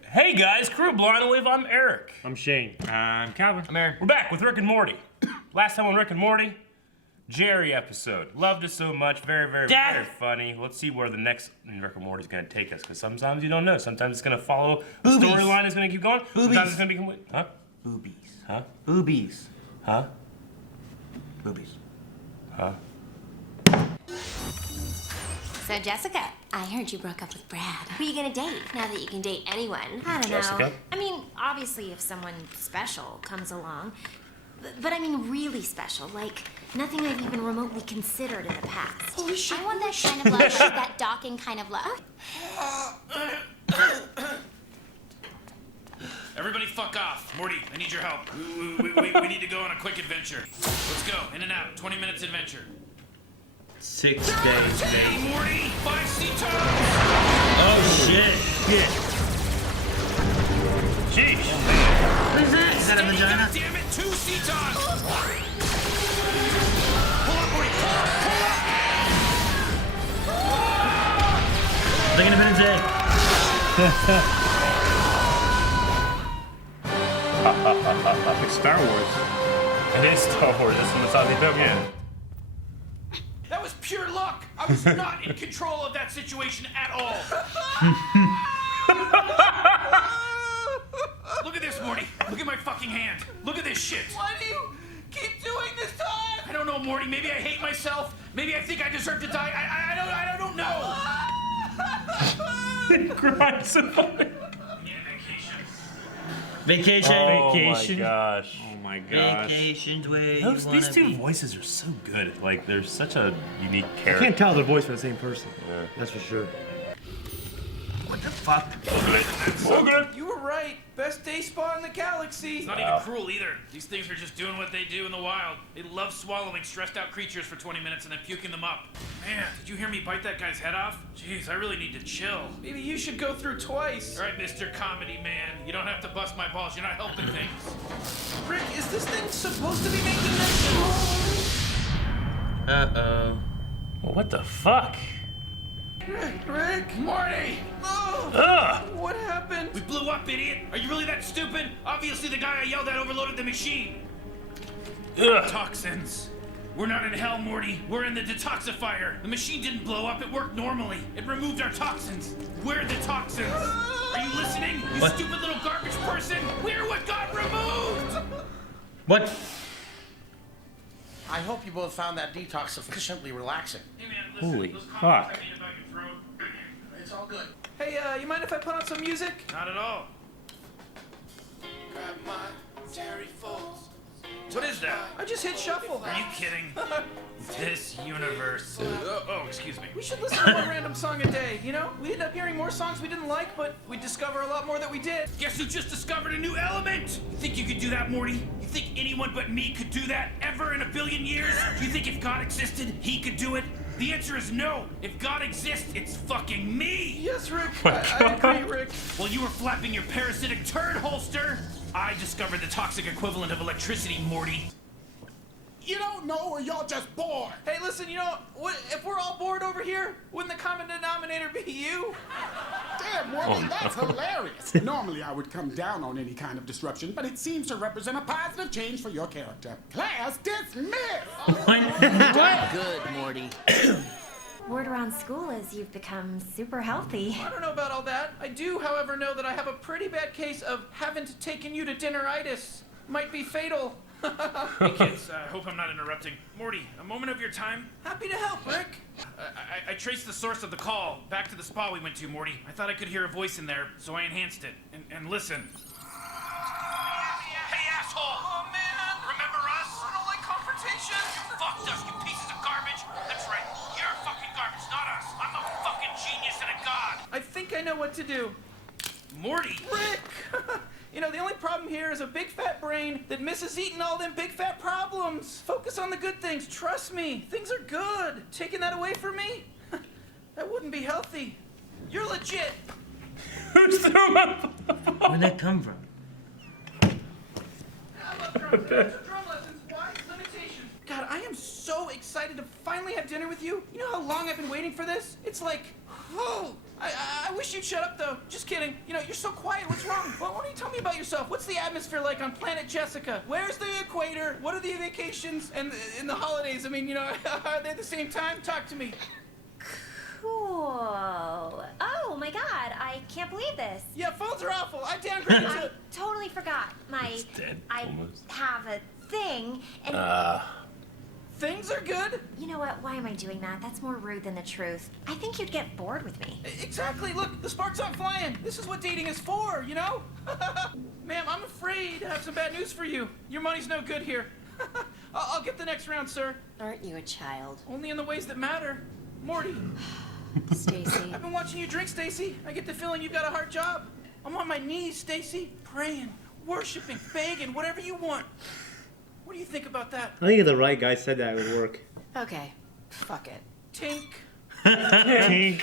Hey guys, Crew Blind Wave, I'm Eric. I'm Shane. I'm Calvin. I'm Eric. We're back with Rick and Morty. Last time on Rick and Morty, Jerry episode. Loved it so much, very funny. Let's see where the next Rick and Morty is gonna take us, because sometimes you don't know. Sometimes it's gonna follow, the storyline is gonna keep going. Sometimes it's gonna be complete. Huh? Boobies. Huh? Boobies. Huh? Boobies. Huh? So, Jessica, I heard you broke up with Brad. Who are you gonna date now that you can date anyone? I don't Jessica? know. I mean, obviously, if someone special comes along, but I mean really special, like nothing I've even remotely considered in the past. Holy shit. I want that kind of love, like that docking kind of love. Everybody fuck off. Morty, I need your help. We need to go on a quick adventure. Let's go. In and out. 20 minutes adventure. 6 days, Hey, baby. Morty! 5 C-tones! Oh, shit. Sheesh. What is that? Is that a vagina? Damn it! 2 C-tones! Pull up, Morty! Pull up! Look at the egg. It's Star Wars. It is Star Wars. This one is Ozzy Pokemon. That was pure luck! I was not in control of that situation at all! Look at this, Morty! Look at my fucking hand! Look at this shit! Why do you keep doing this to us? I don't know, Morty. Maybe I hate myself. Maybe I think I deserve to die. I don't know. Cried so hard. Vacation. Oh Vacation. my gosh. Oh my gosh. Vacation's where you These two be. voices are so good. Like, they're such a unique I character. can't tell the voice for the same person. Yeah. That's for sure. What the fuck? So good. You were right. Best day spa in the galaxy. It's not even cruel either. These things are just doing what they do in the wild. They love swallowing stressed out creatures for 20 minutes and then puking them up. Man, did you hear me bite that guy's head off? Jeez, I really need to chill. Maybe you should go through twice. All right, Mr. Comedy Man. You don't have to bust my balls. You're not helping things. Rick, is this thing supposed to be making this? Uh-oh. Well, what the fuck? Rick? Morty! Oh, Ugh! what happened? We blew up, idiot. Are you really that stupid? Obviously, the guy I yelled at overloaded the machine. Ugh! Toxins. We're not in hell, Morty. We're in the detoxifier. The machine didn't blow up. It worked normally. It removed our toxins. We're the toxins. Are you listening? You What? stupid little garbage person. We're what got removed. What? I hope you both found that detox sufficiently relaxing. Hey, man, listen. Holy those fuck. comments I made about your throat. It's all good. Hey, you mind if I put on some music? Not at all. Grab my Terry Foles. What is that? I just hit shuffle. Are you kidding? This universe. Oh, excuse me. We should listen to one random song a day, you know? We end up hearing more songs we didn't like, but we discover a lot more that we did. Guess who just discovered a new element? You think you could do that, Morty? You think anyone but me could do that ever in a billion years? Do you think if God existed, he could do it? The answer is no. If God exists, it's fucking me. Yes, Rick. I agree, Rick. While you were flapping your parasitic turd holster, I discovered the toxic equivalent of electricity, Morty. You don't know or you're just bored. Hey, listen, you know, if we're all bored over here, wouldn't the common denominator be you? Damn, Morty, that's hilarious. Normally, I would come down on any kind of disruption, but it seems to represent a positive change for your character. Class dismissed! Good, Morty. Word around school is you've become super healthy. I don't know about all that. I do, however, know that I have a pretty bad case of haven't taken you to dinneritis. Might be fatal. Hey kids, I hope I'm not interrupting. Morty, a moment of your time? Happy to help, Rick. I traced the source of the call back to the spa we went to, Morty. I thought I could hear a voice in there, so I enhanced it. And listen. Hey, asshole! Oh, man. Remember us? I don't like confrontation. You fucked us, you pieces of garbage! That's right, you're fucking garbage, not us! I'm a fucking genius and a god! I think I know what to do. Morty! Rick! You know, the only problem here is a big fat brain that misses eating all them big fat problems. Focus on the good things. Trust me. Things are good. Taking that away from me? That wouldn't be healthy. You're legit. Who threw up? Where'd that come from? I love drum lessons. Drum lessons. Why? Limitations. God, I am so excited to finally have dinner with you. You know how long I've been waiting for this? It's like, oh, I wish you'd shut up, though. Just kidding. You know, you're so quiet. What's wrong? Well, why don't you tell me about yourself? What's the atmosphere like on planet Jessica? Where's the equator? What are the vacations and the holidays? I mean, you know, are they at the same time? Talk to me. Cool. Oh my god, I can't believe this. Yeah, phones are awful. I downgraded I to... totally forgot. It's dead, I almost. have a thing, and Things are good. you know what? Why am I doing that? That's more rude than the truth. I think you'd get bored with me. Exactly. Look, the sparks aren't flying. This is what dating is for, you know? Ma'am, I'm afraid I have some bad news for you. Your money's no good here. I'll get the next round, sir. Aren't you a child? Only in the ways that matter. Morty, Stacy. I've been watching you drink, Stacy. I get the feeling you've got a hard job. I'm on my knees, Stacy, praying, worshiping, begging, whatever you want. What do you think about that? I think if the right guy said that, it would work. Okay. Fuck it. Tink. Tink.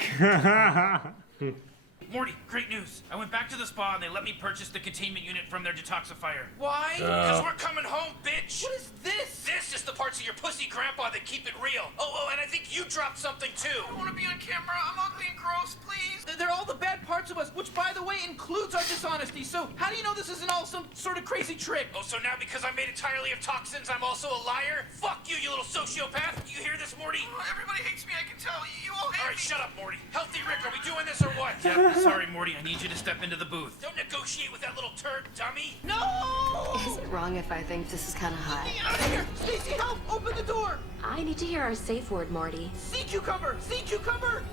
Morty, great news. I went back to the spa and they let me purchase the containment unit from their detoxifier. Why? Because we're coming home, bitch! What is this? This is the parts of your pussy grandpa that keep it real. Oh, and I think you dropped something too. I don't want to be on camera. I'm ugly and gross, please. They're all the bad parts of us, which, by the way, includes our dishonesty. So, how do you know this isn't all some sort of crazy trick? Oh, so now because I'm made entirely of toxins, I'm also a liar? Fuck you, you little sociopath! You hear this, Morty? Everybody hates me, I can tell. You all hate All right, me. shut up, Morty. Healthy Rick, are we doing this or what? Yeah, sorry, Morty. I need you to step into the booth. Don't negotiate with that little turd, dummy. No! Is it wrong if I think this is kind of hot? Get out of here! Stacy, help! Open the door! I need to hear our safe word, Morty. Sea cucumber! Sea cucumber!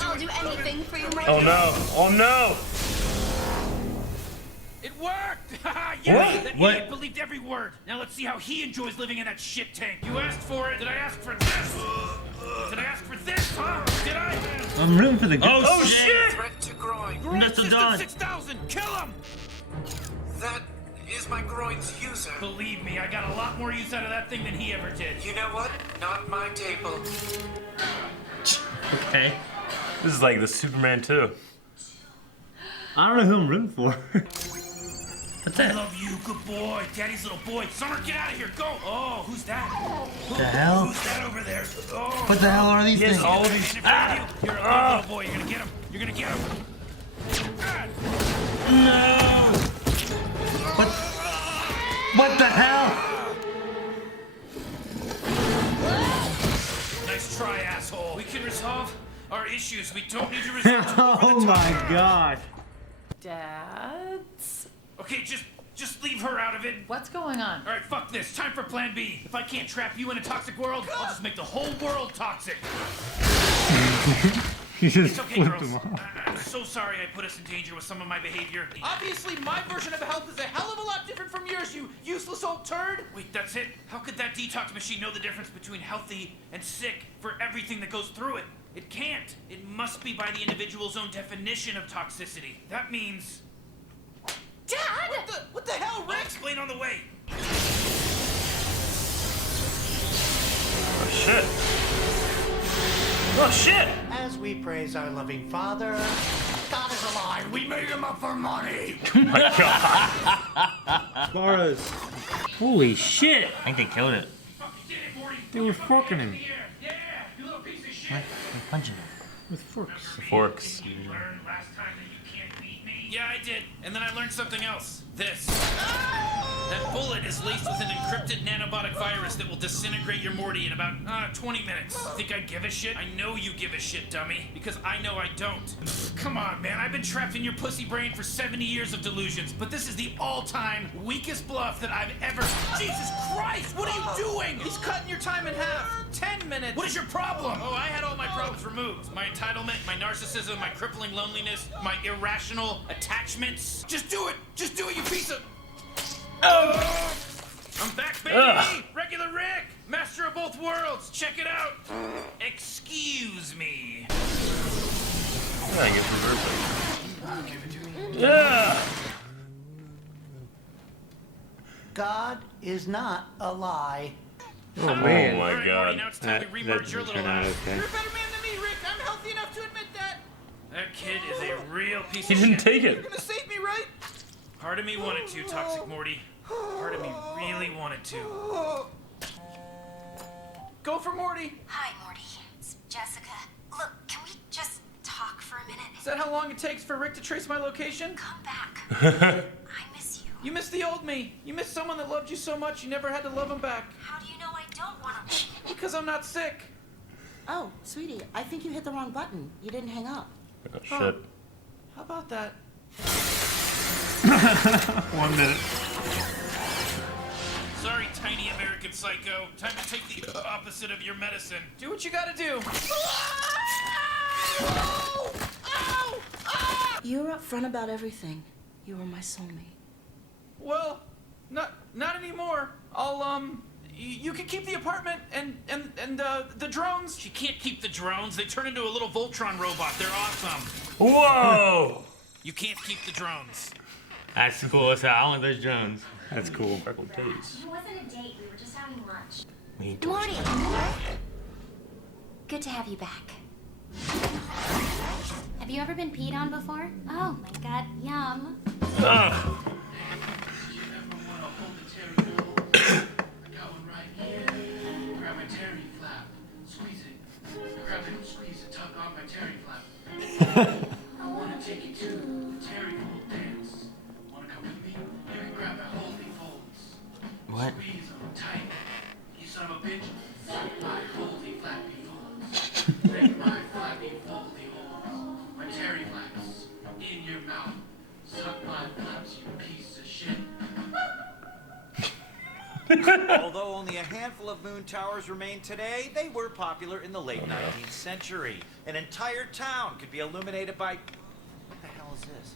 I'll do anything for you, Morty. Oh no! Oh no! It worked! Yes! What? That What? idiot believed every word. Now let's see how he enjoys living in that shit tank. You asked for it. Did I ask for this? Did I ask for this, huh? Did I? I'm rooting for the good. Oh shit! Threat to groin. And that's a System dog. 6000! Kill him! That is my groin's user. Believe me, I got a lot more use out of that thing than he ever did. You know what? Not my table. Okay. This is like the Superman 2. I don't know who I'm rooting for. What's I that? love you, good boy, daddy's little boy. Summer, get out of here, go! Oh, who's that? The hell? Who's that over there? Oh, What the hell are these Yes, things? all of these. in front of you. You're a good little boy. You're gonna get him. You're gonna get him. Ah. No! What the hell? Nice try, asshole. We can resolve our issues. We don't need to resolve them over Oh the top. my god. Dads? Okay, just leave her out of it. What's going on? All right, fuck this. Time for Plan B. If I can't trap you in a toxic world, I'll just make the whole world toxic. You just It's okay, flipped girls. him off. I'm so sorry I put us in danger with some of my behavior. Obviously, my version of health is a hell of a lot different from yours, you useless old turd! Wait, that's it? How could that detox machine know the difference between healthy and sick for everything that goes through it? It can't. It must be by the individual's own definition of toxicity. That means... Dad! What the hell, I'll Rick? explain on the way. Oh shit! Oh shit! As we praise our loving Father, God is alive. We made him up for money. Oh my god! Bars. Holy shit. I think they killed it. Fucking did it, Morty. They were forking him. Yeah, you little piece of shit. What? They're punching him. With forks. Forks. You learned last time that you can't beat me? Yeah, I did. And then I learned something else. This. That bullet is laced with an encrypted nanobotic virus that will disintegrate your Morty in about 20 minutes. Think I give a shit? I know you give a shit, dummy. Because I know I don't. Come on, man. I've been trapped in your pussy brain for 70 years of delusions. But this is the all-time weakest bluff that I've ever... Jesus Christ! What are you doing? He's cutting your time in half. 10 minutes. What is your problem? Oh, I had all my problems removed. My entitlement, my narcissism, my crippling loneliness, my irrational attachments. Just do it! Just do it, you piece of... Oh! I'm back, baby! Ugh. Regular Rick! Master of both worlds! Check it out! Excuse me. I get reversed. Yeah! God is not a lie. Oh Oh man. my All right, god. Morty, now it's time That, we that remerge your didn't little turn out ass. okay. You're a better man than me, Rick. I'm healthy enough to admit that. That kid is a real piece He of didn't shit. take You're it. gonna save me, right? Part of me wanted to, Toxic Morty. Part of me really wanted to. Go for Morty. Hi, Morty. It's Jessica. Look, can we just talk for a minute? Is that how long it takes for Rick to trace my location? Come back. I miss you. You miss the old me. You miss someone that loved you so much you never had to love him back. How do you know I don't want to? Because I'm not sick. Oh, sweetie, I think you hit the wrong button. You didn't hang up. Oh, shit. How about that? 1 minute. Sorry, tiny American psycho. Time to take the opposite of your medicine. Do what you gotta do. You were upfront about everything. You were my soulmate. Well, not anymore. I'll you can keep the apartment and the drones. She can't keep the drones. They turn into a little Voltron robot. They're awesome. Whoa! You can't keep the drones. That's cool. I don't like those drones. That's cool. Freckled days. It wasn't a date. We were just having lunch. Me too. Morty! Good to have you back. Have you ever been peed on before? Oh my god, yum. Ugh. I want to take you to the Terry Fold dance. Want to come with me? You can grab my holding folds. What? Squeeze them tight. You son of a bitch. Suck my foldy flappy folds. Lick my flappy foldy holes. My Terry flaps in your mouth. Suck my flaps, you piece of shit. Although only a handful of moon towers remain today, they were popular in the late 19th century. An entire town could be illuminated by... What the hell is this?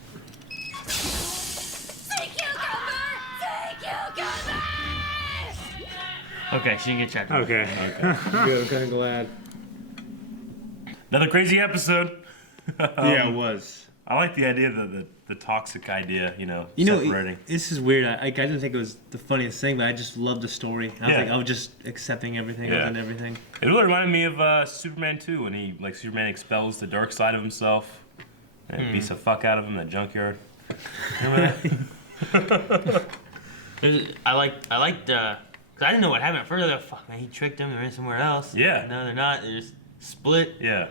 Say cucumber! Say cucumber! Okay, she didn't get trapped. Okay. Good, I'm kind of glad. Another crazy episode. Yeah, it was. I like the idea, the toxic idea, separating. This is weird. I didn't think it was the funniest thing, but I just loved the story. I was just accepting everything and everything. It really reminded me of Superman 2 when Superman expels the dark side of himself and beats the fuck out of him in the junkyard. Remember that? I liked, cause I didn't know what happened at first. I was like, fuck, man, he tricked them. They're in somewhere else. Yeah. No, they're not. They're just split. Yeah.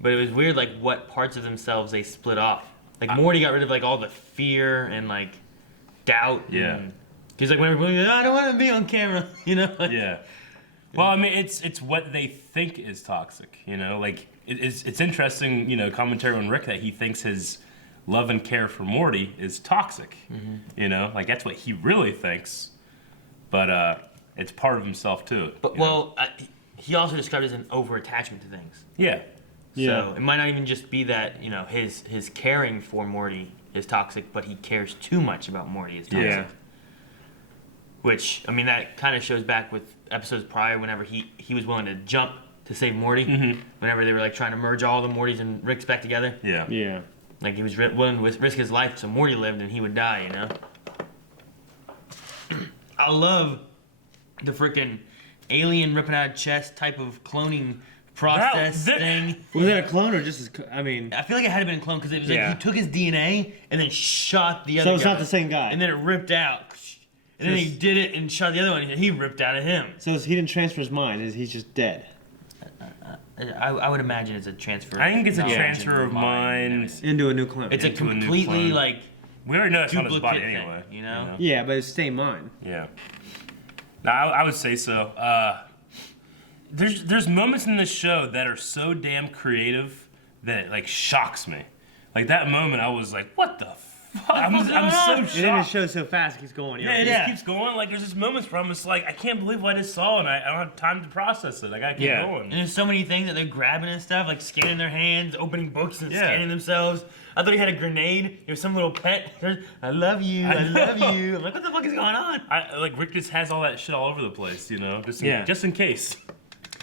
But it was weird, like what parts of themselves they split off. Like Morty got rid of like all the fear and like doubt. Yeah. He's like, whenever like, I don't want to be on camera, Yeah. Well, I mean, it's what they think is toxic, Like it's interesting, commentary on Rick that he thinks his love and care for Morty is toxic. Like that's what he really thinks, but it's part of himself too. But he also described it as an over-attachment to things. Yeah. So it might not even just be that, his caring for Morty is toxic, but he cares too much about Morty is toxic. Yeah. Which, I mean, that kind of shows back with episodes prior whenever he was willing to jump to save Morty. Whenever they were like trying to merge all the Mortys and Ricks back together. Yeah. Yeah. Like he was willing to risk his life so Morty lived and he would die, I love the freaking alien ripping out chest type of cloning process thing. Was that a clone or just? I mean, I feel like it had to been a clone because it was like he took his DNA and then shot the other. So it's guy. not the same guy. And then it ripped out, and then he did it and shot the other one. And he ripped out of him. So he didn't transfer his mind. He's just dead. I would imagine it's a transfer. I think it's a transfer of mind into a new clone. It's a completely like. We already know it's not his body thing, anyway. Yeah, but it's the same mind. Yeah. No, I would say so. There's moments in this show that are so damn creative that it like shocks me. Like that moment, I was like, "What the fuck?" I'm so shocked. And then it shows so fast, it keeps going. Yeah, it just keeps going. Like there's just moments where I'm just like, I can't believe what I just saw, and I don't have time to process it. I gotta keep going. And there's so many things that they're grabbing and stuff, like scanning their hands, opening books, and scanning themselves. I thought he had a grenade. It was some little pet. I love you. I love you. I'm like, what the fuck is going on? Like Rick just has all that shit all over the place, just in case.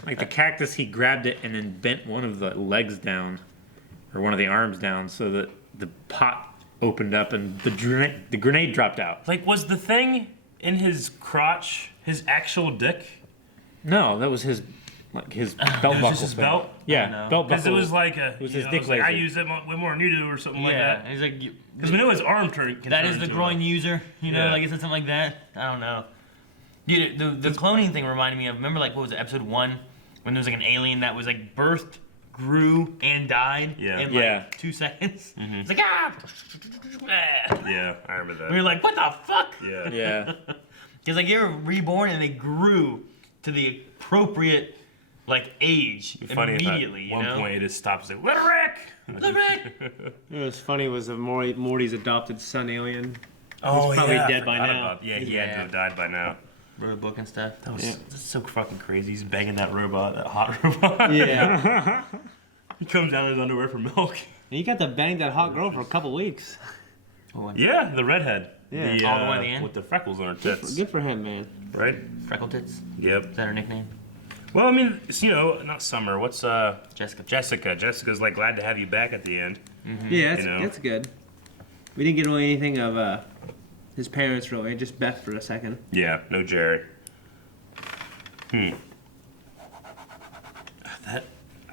Like the cactus, he grabbed it and then bent one of the legs down, or one of the arms down, so that the pot opened up and the grenade dropped out. Like, was the thing in his crotch his actual dick? No, that was his belt buckle. It was just his belt? Yeah, belt buckle. Because it was like it was his dick laser. I use it way more than you do, or something like that. He's like, because we know his arm can that turn is the into groin user, like is it something like that? I don't know. Dude, the cloning thing reminded me of, remember like, what was it, episode 1? When there was like an alien that was like birthed grew and died in like 2 seconds. It's like Yeah, I remember that. We were like, what the fuck? Yeah. Yeah. Because like they were reborn and they grew to the appropriate like age Funny immediately. at one point it just stops like, let Rick! It was funny was Morty's adopted son alien. Oh, He's probably yeah, dead I by forgot now. about- yeah, he had to have died by now. Wrote a book and stuff. That was that's so fucking crazy. He's banging that robot, that hot robot. Yeah. He comes down in his underwear for milk. And you got to bang that hot girl for a couple weeks. Yeah, the redhead. Yeah. The, All the way to the end? with the freckles on her tits. Good for him, man. Right? Freckle tits. Yep. Is that her nickname? Well, I mean, it's, not Summer. What's Jessica? Jessica's like glad to have you back at the end. Yeah, You know? that's good. We didn't get really anything of his parents really, just Beth for a second. Yeah, no Jerry.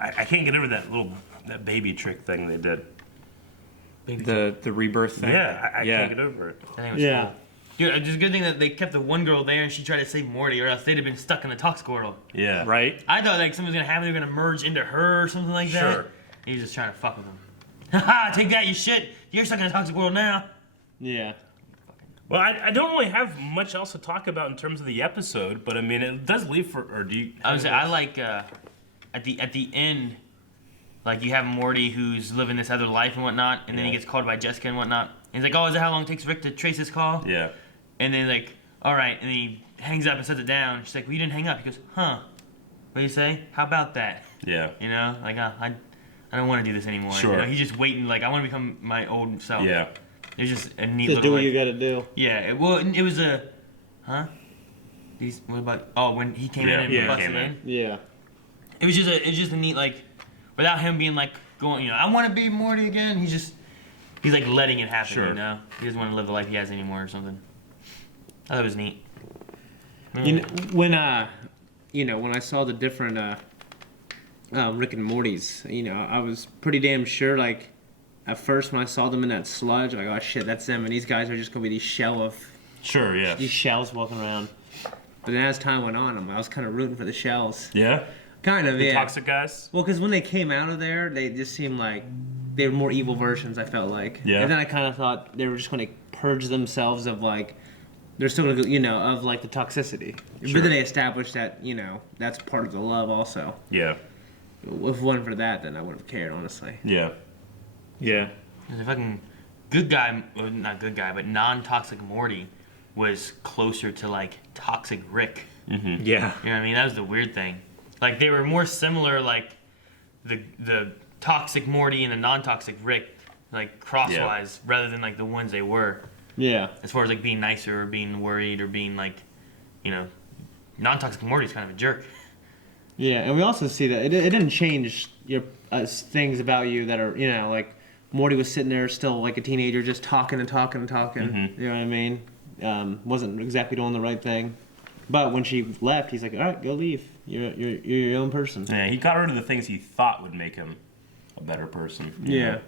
I can't get over that baby trick thing they did. The rebirth thing. Yeah, I can't get over it. I think it was cool. Dude, it's a good thing that they kept the one girl there and she tried to save Morty, or else they'd have been stuck in the toxic world. Yeah. Right? I thought like something was gonna happen, they were gonna merge into her or something like that. Sure. He was just trying to fuck with him. Haha, take that, you shit! You're stuck in a toxic world now. Yeah. Well, I don't really have much else to talk about in terms of the episode, but I mean, it does leave for. Or do you? I would say I like at the end, like you have Morty who's living this other life and whatnot, and then he gets called by Jessica and whatnot. And he's like, "Oh, is that how long it takes Rick to trace his call?" Yeah. And then like, all right, and then he hangs up and sets it down. She's like, "Well, you didn't hang up." He goes, "Huh? What do you say? How about that?" Yeah. You know, like I don't want to do this anymore. Sure. You know, he's just waiting. Like I want to become my old self. Yeah. It was just a neat Just do little. what Like, you gotta do. yeah. It was a, huh? These what about? Oh, when he came in and busted came in. in. Yeah. It was just a neat like, without him being like going. You know, I want to be Morty again. He's like letting it happen. Sure. You know, he doesn't want to live the life he has anymore or something. I thought it was neat. You know, when I saw the different Rick and Morty's, I was pretty damn sure, like, at first when I saw them in that sludge, like, oh shit, that's them, and these guys are just gonna be these these shells walking around. But then as time went on, I was kind of rooting for the shells. Yeah. Kind of, The yeah. toxic guys. Well, because when they came out of there, they just seemed like they were more evil versions, I felt like. Yeah. And then I kind of thought they were just going to purge themselves of, like, they're still going to, of, like, the toxicity. Sure. But then they established that, that's part of the love also. Yeah. If it wasn't for that, then I wouldn't have cared, honestly. Yeah. Yeah. The fucking good guy, well, not good guy, but non-toxic Morty was closer to like toxic Rick. Mm-hmm. Yeah. You know what I mean? That was the weird thing. Like they were more similar, like the toxic Morty and the non-toxic Rick, like crosswise, rather than like the ones they were. Yeah. As far as like being nicer or being worried or being like, non-toxic Morty's kind of a jerk. Yeah, and we also see that it didn't change your things about you that are, like Morty was sitting there still like a teenager just talking and talking and talking. Mm-hmm. You know what I mean? Wasn't exactly doing the right thing. But when she left, he's like, all right, go leave. You're your own person. Yeah, he got rid of the things he thought would make him a better person. you Yeah. know?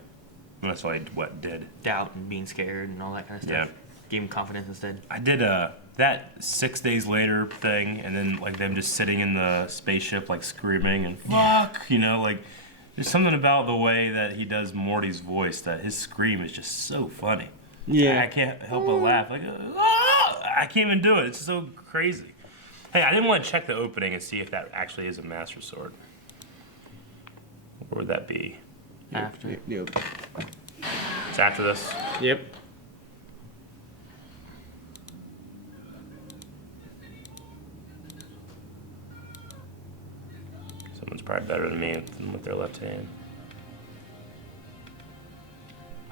And that's why he did. Doubt and being scared and all that kind of stuff. Yeah. Gave him confidence instead. I did that 6 days later thing, and then like them just sitting in the spaceship like screaming and fuck, like there's something about the way that he does Morty's voice that his scream is just so funny. Yeah. I can't help but laugh. Like I can't even do it. It's so crazy. Hey, I didn't want to check the opening and see if that actually is a Master Sword. Or would that be? After. Yep. It's after this. Yep. Someone's probably better than me with their left hand.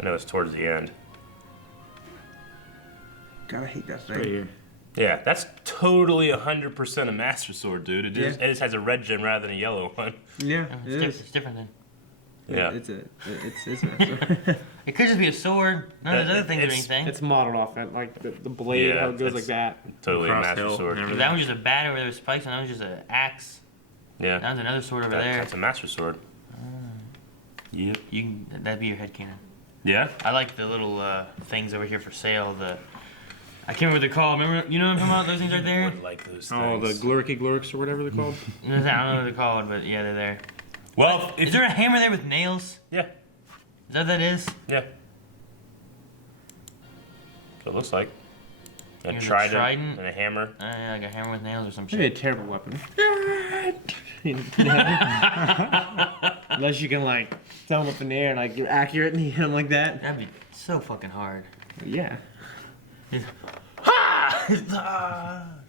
I know it's towards the end. God, I hate that thing. Right here. Yeah, that's totally 100% a Master Sword, dude. It just has a red gem rather than a yellow one. Yeah, it is. It's different then. Yeah. It's Master. It could just be a sword. None of those other things are anything. It's modeled off that, like the blade, Yeah, how it goes it's like that. Totally a Cross Master hill Sword. and everything. That was just a bat over there with spikes, and that was just an axe. Yeah. That was another sword over there. That's a Master Sword. Yep. That'd be your headcanon. Yeah? I like the little things over here for sale. I can't remember what they're called. Remember, you know what I'm talking about? Those things right there? Would like those Oh, the things. glurky glurks or whatever they're called. I don't know what they're called, but yeah, they're there. Well, Is there a hammer there with nails? Yeah. Is that what that is? Yeah. So it looks like. A Here's a trident, trident. and a hammer. Yeah, like a hammer with nails or some Maybe a shit. terrible weapon. Unless you can like throw him up in the air and like you're accurate and you hit him like that. That'd be so fucking hard. Yeah. What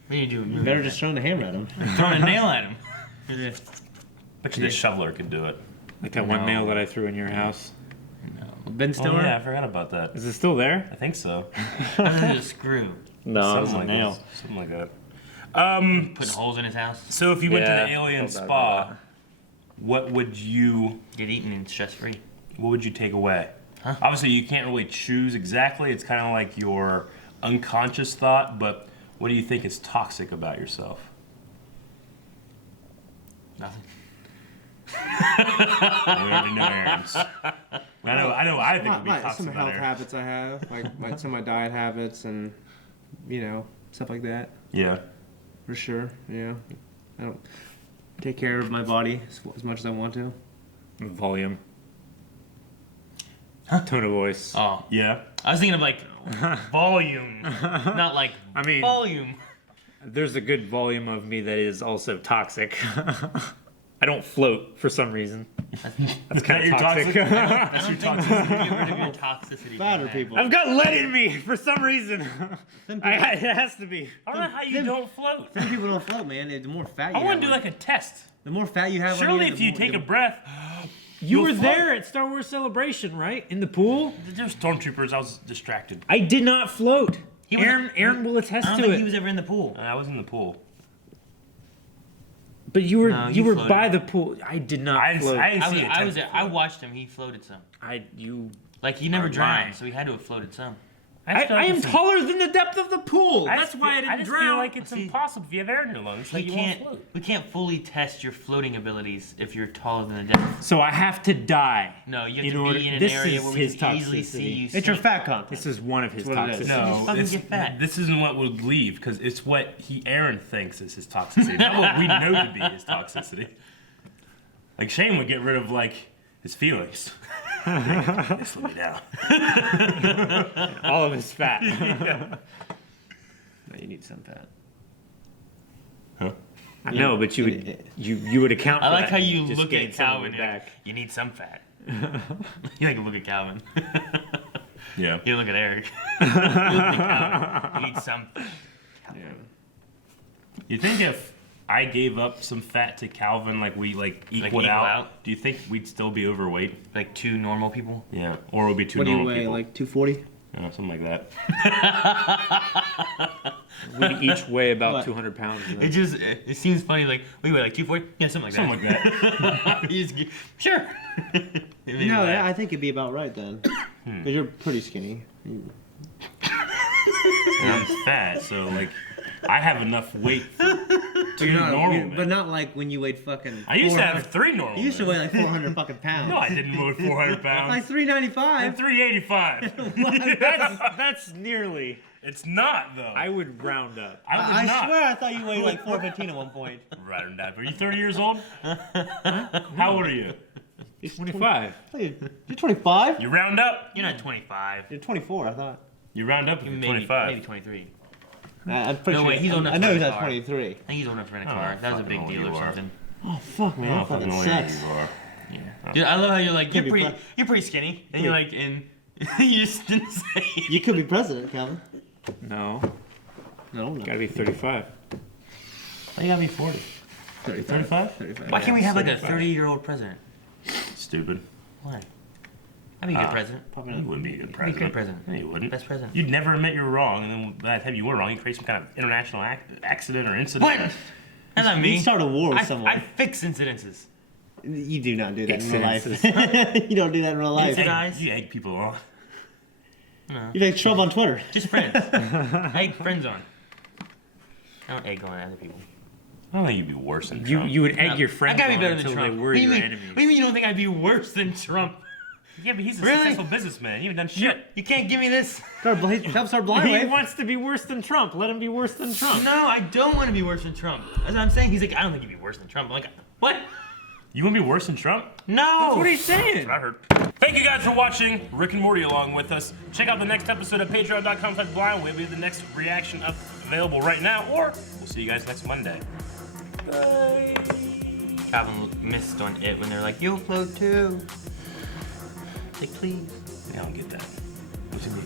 do you do? You better just throw the hammer at him. Throwing a nail at him. Bet you the shoveler could do it. Like that one nail that I threw in your house. Ben Oh Stiller? yeah, I forgot about that. Is it still there? I think so. That's a screw. No, it was a like nail. that. Something like that. Putting holes in his house. So if you went to Yeah, the alien felt bad spa, about what would you Get eaten and stress free. what would you take away? Huh? Obviously you can't really choose exactly. It's kind of like your unconscious thought, but what do you think is toxic about yourself? Nothing. We already know Aaron's. I think it'd be toxic some about health Aaron. habits I have, like some of my diet habits and stuff like that. Yeah. For sure. Yeah. I don't take care of my body as much as I want to. Volume. Tone of voice. Oh, Yeah. I was thinking of like volume, not like I mean, volume. there's a good volume of me that is also toxic. I don't float for some reason. That's kind of You're toxic. toxic? I don't think you can get rid of your toxicity. Fatter from that. people. I've got lead in me for some reason. it has to be. I don't know how you don't float. Some people don't float, man. The more fat you I want to have, do like a test. the more fat you have. on Surely you, if you take a breath, You You'll were float. there at Star Wars Celebration, right? In the pool? there's stormtroopers. I was distracted. I did not float. He was- Aaron will attest I don't to think it. he was ever in the pool. I was in the pool. But you were No, you you were floated. by the pool. I did not I didn't, float. I didn't I see was, it I was attempt there. to I float. watched him. He floated some. You. Like he never Are drowned, lying. so he had to have floated some. I am taller than the depth of the pool. I That's just why I feel- didn't just drown. feel like it's See, impossible if you have air in your lungs. Like We you won't can't. float. We can't fully test your floating abilities if you're taller than the depth. So I have to die. No, you have in to order, be in an this area is where we his can easily see toxicity. you. It's your sink. fat content. This is one of his That's what it toxicities. is. No, fucking it's, get fat. this isn't what would leave because it's what Aaron thinks is his toxicity, not what we know to be his toxicity. Like Shane would get rid of like his feelings. Just let me down. All of his fat. No, you need some fat. Huh? I know, but you would account for I like that how and you just look gain at some of Calvin. it You're like, back. you need some fat. You like to look at Calvin. Yeah. You look at Eric. You look at Calvin. You need some fat. You think if I gave up some fat to Calvin, like we equal out, do you think we'd still be overweight? Like two normal people? Yeah, or it would be two What do you normal weigh? people. Like 240? Yeah, something like that. We each weigh about What? 200 pounds. It seems funny. Like we weigh like 240. Yeah, something like Something like that. You just get- sure. It made me No, laugh. yeah, I think it'd be about right then. Because you're pretty skinny. And I'm fat, so like I have enough weight for two normal men. But not like when you weighed fucking. I used to 400 have 3 normal. You used to men. weigh like 400 fucking pounds. No, I didn't weigh 400 pounds. Like 395. I'm 385. That's nearly. It's not though. I would round up. I would not. swear I thought you weighed like 415 at one point. Right on that. Are you 30 years old? How old are you? He's 25. You're 25? You round up. You're not 25. You're 24, I thought. You round up if you're Maybe 25. maybe 23. I'm pretty No, sure. wait, he's old enough I to know rent he's a not car. 23. I think he's old enough to rent a Oh, car. That was a fucking big old deal you or are. something. Oh, fuck, man. Oh, That fucking fucking sucks. you are. Dude, I love how you're like Could be you're pretty skinny, and you're like in. You just didn't say. You could be president, Calvin. No. No, no. Gotta be 35. You gotta be 40. 35? 35. Why can't we have like a 35. 30-year-old president? Stupid. Why? I'd be a good president. Probably You not. wouldn't be a good I'd be a president. good president. No, you wouldn't. Best president. You'd never admit you're wrong, and then by the time you were wrong, you create some kind of international accident or incident. What? That's not me. You start a war with someone. I fix incidences. You do not do that in real life. Incidences. You don't do that in real life. Incident- guys. You egg people on. No. You like Trump on Twitter. Just friends. I egg friends on. I don't egg on other people. I don't think you'd be worse than You Trump. you would egg No, your friends I gotta be on better than until Trump. they were What do you your mean? enemies. What do you mean you don't think I'd be worse than Trump? Yeah, but he's a Really? successful businessman. You haven't done shit. You can't give me this. Trump start blind He wave. wants to be worse than Trump. Let him be worse than Trump. No, I don't want to be worse than Trump. That's what I'm saying. He's like, I don't think you'd be worse than Trump. I'm like, what? You want to be worse than Trump? No! What are you saying? That's what I heard. Thank you guys for watching Rick and Morty along with us. Check out the next episode at patreon.com/blind. We'll be the next reaction up available right now, or we'll see you guys next Monday. Bye. Calvin missed on it when they're like, you'll float too. Like, please. I don't get that. What do you mean?